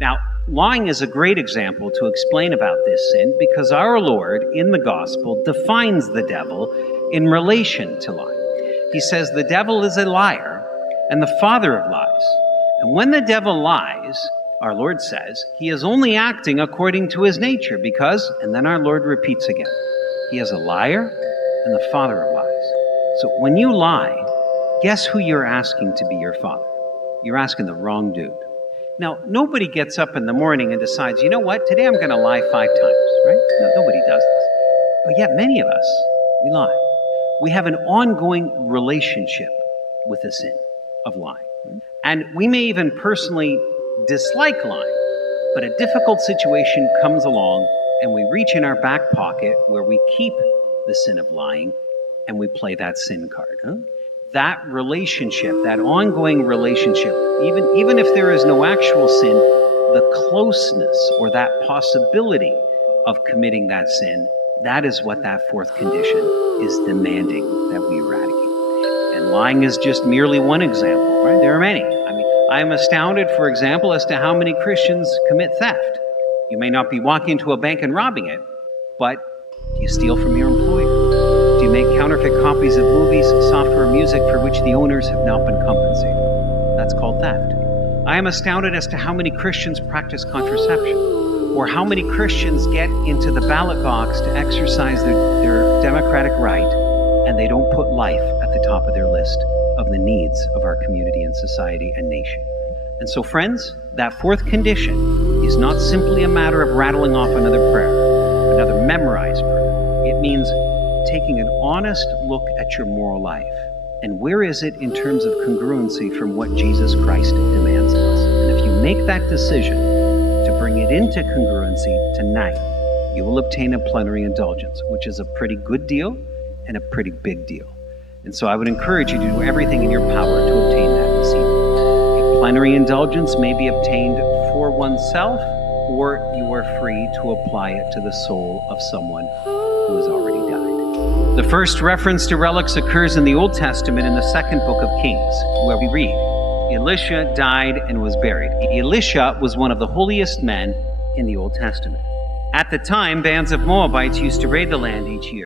Now, lying is a great example to explain about this sin because our Lord in the gospel defines the devil in relation to lying. He says the devil is a liar and the father of lies. And when the devil lies, our Lord says, he is only acting according to his nature because, and then our Lord repeats again, he is a liar and the father of lies. So when you lie, guess who you're asking to be your father? You're asking the wrong dude. Now, nobody gets up in the morning and decides, you know what, today I'm going to lie 5 times, right? No, nobody does this. But yet many of us, we lie. We have an ongoing relationship with the sin of lying. And we may even personally dislike lying, but a difficult situation comes along and we reach in our back pocket where we keep the sin of lying and we play that sin card. That relationship, that ongoing relationship, even if there is no actual sin, the closeness or that possibility of committing that sin, that is what that fourth condition is demanding that we eradicate. And lying is just merely one example, right? There are many. I am astounded, for example, as to how many Christians commit theft. You may not be walking into a bank and robbing it, but do you steal from your employer? Do you make counterfeit copies of movies, software, music for which the owners have not been compensated? That's called theft. I am astounded as to how many Christians practice contraception, or how many Christians get into the ballot box to exercise their democratic right, and they don't put life at the top of their list of the needs of our community and society and nation. And so, friends, that fourth condition is not simply a matter of rattling off another prayer, another memorized prayer. It means taking an honest look at your moral life. And where is it in terms of congruency from what Jesus Christ demands of us? And if you make that decision to bring it into congruency tonight, you will obtain a plenary indulgence, which is a pretty good deal and a pretty big deal. And so I would encourage you to do everything in your power to obtain that this evening. A plenary indulgence may be obtained for oneself, or you are free to apply it to the soul of someone who has already died. The first reference to relics occurs in the Old Testament in the second book of Kings, where we read, Elisha died and was buried. Elisha was one of the holiest men in the Old Testament. At the time, bands of Moabites used to raid the land each year.